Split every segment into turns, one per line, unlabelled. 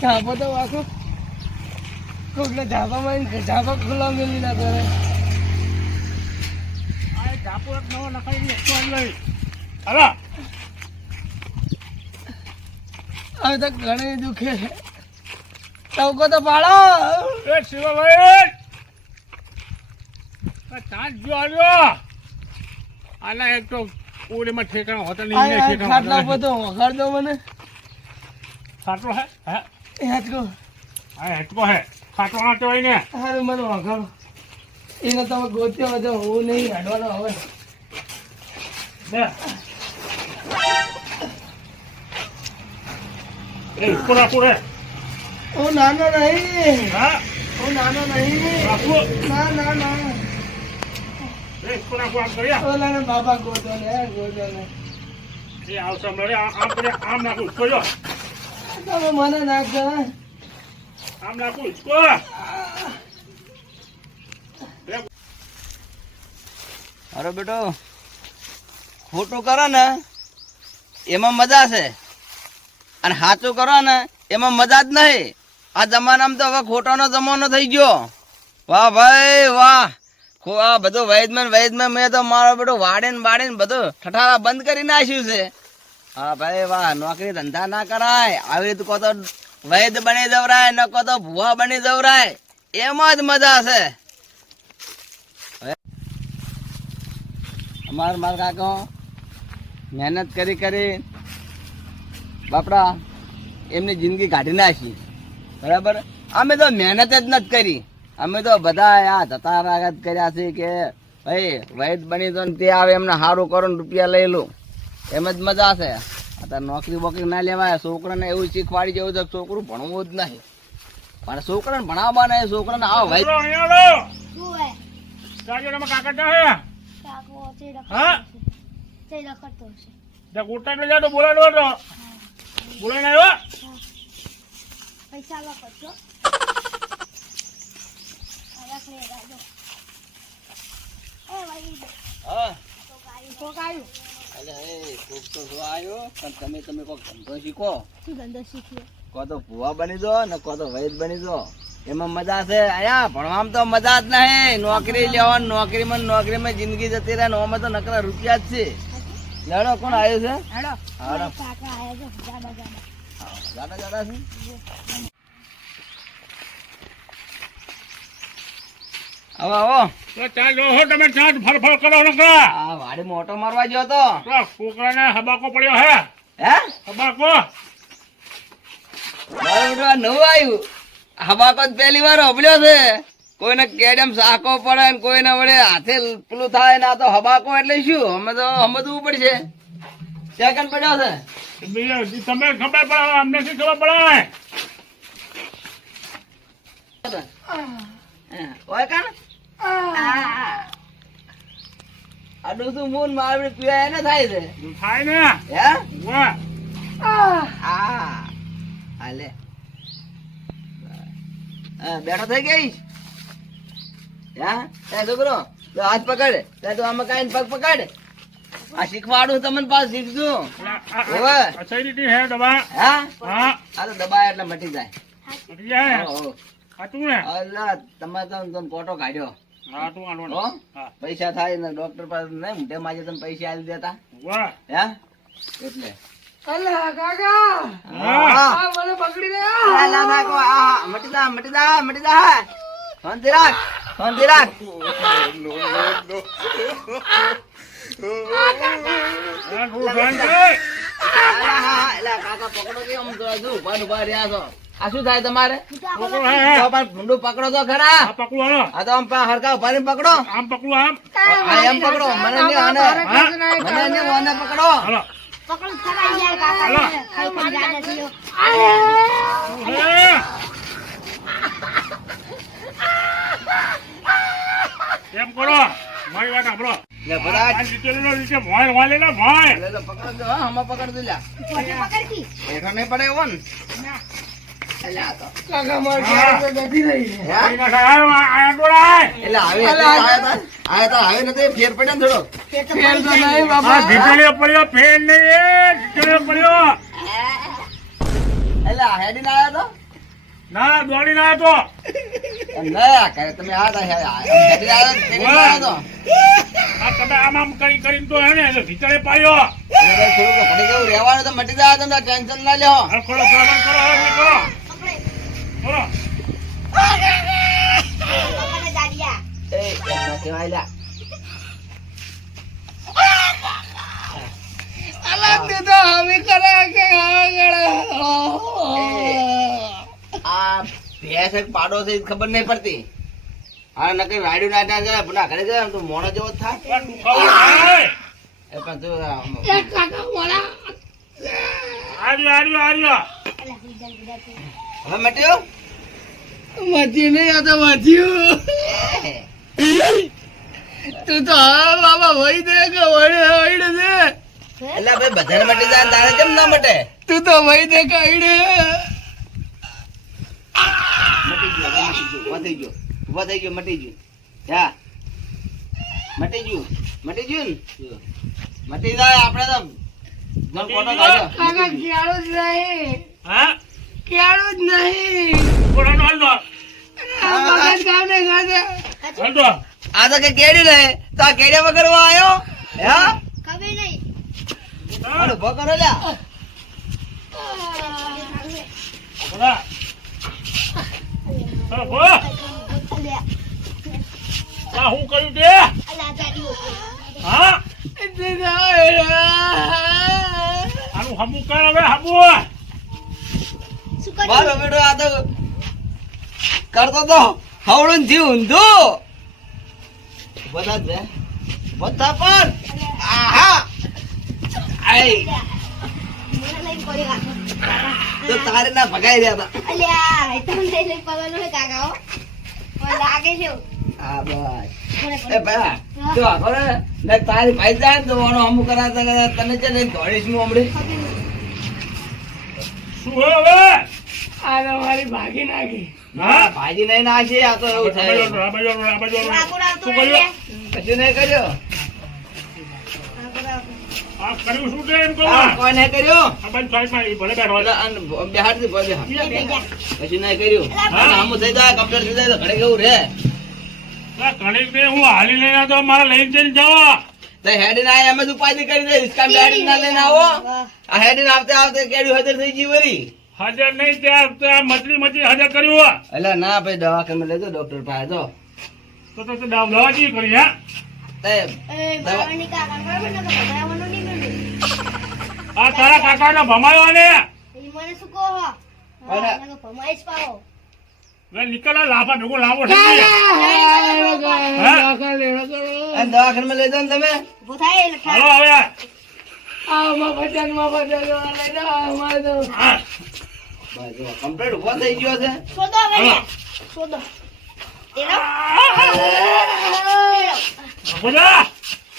ધાબો તો વાંકો કોકને ધાબામાં ધાબા ખુલ્લા મેલી ના કરે
ધાપો એક નવો નખાઈ લઈ. હાલો.
હવે તો ઘણી દુખે ટવકો તો પાડો.
એ શિવાભાઈ. આ જો આવ્યો. આલા એક તો ઓલીમાં ઠેકાણો હોતા નહીં ઠેકાણો
ખાટલા પર તો વગાડ દો મને.
ખાટલો હે? હે?
હેટકો
હા હેટકો હે. ખાટલો ના કહેવાય ને.
હારું મને વગાડો એને તમે ગોત્યો હતો હું નહીં હાડવાનો હવે.
એ હિસકો રાખો રે
હું નાનો નહીં.
હા?
હું નાનો નહીં. ના ના ના
એ હિસકો રાખો આમ કર્યા
ઓલા ને બાબા ગોતો ને ગોતો ને
એ આવશે હમણાં રે. આમ નાખું હિસકો જો
તમે મને નાખજો
આમ નાખું હિસકો
અરે બેટો ખોટું કરો ને એમાં મજા છે. અને સાચું કરો ને એમાં મજા જ નહીં. આ જમાનામાં તો હવે ખોટાનો જમાનો થઈ ગયો. વાહ ભાઈ વાહ. આ બધું વૈદમાં વૈદમાં મેં તો મારો બેટો વાડે ને બાડે ને બધું ઠઠારા બંધ કરી નાખ્યું છે. હા ભાઈ, વાહ, નોકરી ધંધા ના કરાય. આવી રીતે કોતો વૈદ બની જવરાય, ન કોતો ભુવા બની જવરાય. એમાં જ મજા છે. અમાર માર કાકો મહેનત કરી કરી બાપડા એમની જિંદગી કાઢી નાખી. બરાબર? અમે તો મહેનત જ નથી કરી. અમે તો બધા આ જતા રાગત કર્યા છે કે ભાઈ વૈદ બની તો તે આવે એમને સારું કરો ને રૂપિયા લઈ લો. એમ જ મજા છે. અત્યારે નોકરી બોકરી ના લેવાય. છોકરાને એવું શીખવાડી જેવું છે છોકરું ભણવું જ નહીં. પણ છોકરાને ભણાવવા નહીં છોકરાને આવો
કાકા હે?
તે? તે
ગોટા ને બોલાડો તો બોલાઈને આવ્યો?
પૈસા લખો રખડે રાજો એ ભાઈ
હા
ઠોકાયું
અલે એ કોક તો જો આવ્યો પણ તમે તમે કોક ધંધો શીખો.
શું ધંધો શીખ્યો
કો તો ભુવા બની જો ને કો તો વૈદ બની જો. એમાં મજા છે અહીંયા ભણવામાં તો મજા જ નહીં. નોકરી લેવાની નોકરીમાં નોકરીમાં જિંદગી જતી રહે ને ઓમાં તો નકરા રૂપિયા જ છે. લેડો કોણ આવ્યો
હેડો. જાડા જાડા
છે. આવો આવો.
તો ચા જો હો તમે ચા ફરફર ફર કરો નકરા.
આ વાડી મોટો મારવા ગયો તો.
કુકરા છોકરાને હબાકો પડ્યો હે.
હે?
હબાકો.
મારો નવું આવ્યું. હબાકો પહેલી વાર હોભળ્યો છે. કોઈને કેડમ સાકો પડે ને કોઈને વડે હાથે પેલું થાય ને આ તો હબાકો એટલે શું? અમે તો સમજવું પડશે. સેકન્ડ પડ્યો છે.
તમે ખબર પડે અમને શું ખબર પડે?
ઓય કાન આડું શું મૂન મારે પીવા એને થાય છે
થાય ને
હે હાલે બેઠો થઈ ગઈ છોકરો તો હાથ પકડ તે તો આમાં કાંઈ પગ પકડ આ શીખવાડું તમને પાસ શીખજો
હે
હા આ તો દબાય એટલે મટી જાય
મટી જાય
હો, હો.
ને
અલા તમે તો ફોટો કાઢ્યો પૈસા થાય ને ડોક્ટર પાસે નહીં મોઢે માજે તમે પૈસા આલી દેતા. હે? એટલે.
અલ્લા કાકા!
હા.
હા.
મને પકડી લે
આ ના આ, મટી દા મટી જા મટી જા. શાંતિ રાખ રાખ. એલા, કાકા પકડો કે આમ તો હજુ ઊભા ઊભા રહ્યા છો. આ શું થાય તમારે?
પકડો,
ભૂંડું પકડો તો ખરા.
આ
આ તો આમ હરકા ઊભા રહીને પકડો.
આમ પકડું આમ.
એમ પકડો. મને નહીં મને પકડો.
પકડ.
એમ કરો. મારી વાત સાંભળો.
પકડો જો, હા, આમાં લ્યા.
પકડતી
પડે એવો ને. ફેર પડ્યો થોડો
ફેર તો
પડ્યો ફેન નહીં પડ્યો
એટલે હેડી ના? આયા
ના દોડી ના તો
તો ના કરે તમે આ તા આ તો તો
તમે આમ આમ કરી કરીને તો હે ને ઢીકલે પાડ્યો
એટલે ઘડી કેવું રહેવાનું તો મટી જાય તમે ટેન્શન ના લ્યો
કરો કરો
પાડો છે ખબર નહીં પડતી આ નકર રાડ્યું ના ના ઘરે જાય તો મોણો જેવો થાય. એ પણ તું
કાકા
હવે મટ્યો?
મચી નહીં આ તો મચ્યું તું તો હવે બાબા વહી દે કે વડે વડે દે
એટલે ભાઈ બધાને મટી જાય તારે કેમ ના મટે?
તું તો વહી દે કે અડે
મટી ગયું મટી ગયું ઊભા થઈ ગયો ઊભા થઈ ગયો મટી ગયું. જા. મટી ગયું મટી ગયું ને? મટી જાય આપણે તો. કોટો.
કાકા
હા?
ક્યારો જ નહીં.
કોણ હાલ દો.
આ મગજ કામ નહીં કરે
હાલ દો.
આ તો કે કેડી લે તો આ કેડિયા વગર આવ્યો? હે?
કબે નહીં.
અરે ઊભો કરો લ્યા.
બોલા. હા બોલો.
અલ્યા
આ હું કર્યું તે? હા?
હા
આનું હમુ કર હવે હમુ.
મારો બેટો આ તો કરતો તો હવળું જીવ ઊંધું. બધા જ બધા પણ આહા. આઈ તો તારે ના ભગાઈ રહ્યા હતા.
અલ્યા એ પગલો કાકા લાગે છે.
હા બસ. તારી ભાઈ જાય ને તો અમુક કરાતા તને છે ને ઘોડીશ હું હમણાં
શું હવે?
તો મારી ભાગી નાખી.
હા?
ભાજી નહીં નાખી આ તો એવું થાય. કશું નહીં કર્યો. હેડી ના એમ જ ઉપાધિ કરી દે રિસ્કા ના લઈને આવો. આ હેડી આવતે આવતે કેડી હાજર થઈ ગઈ વરી
હાજર નહીં ત્યાં તો આ મચલી મચલી હાજર કર્યું
એટલે ના ભાઈ દવાખાને લેજો ડોક્ટર પાસે તો
તો તો દવા દવા જી કરી હા
તે
એ ભણવાની કાકા ને.
આ તારા ભમાયો ને
એ મને શું કહો ભમાઈ જ
પાવો નીકળા લાફા ભેગો લાવો છે
દવાખાને લઈ જાઓ ને તમે
ઊભો થાય
હાલો હવે હા
બસ જો કમ્પ્લીટ ઊભો થઈ ગયો છે
હવે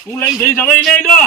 હું લઈને જઈ જવાય નહીં દો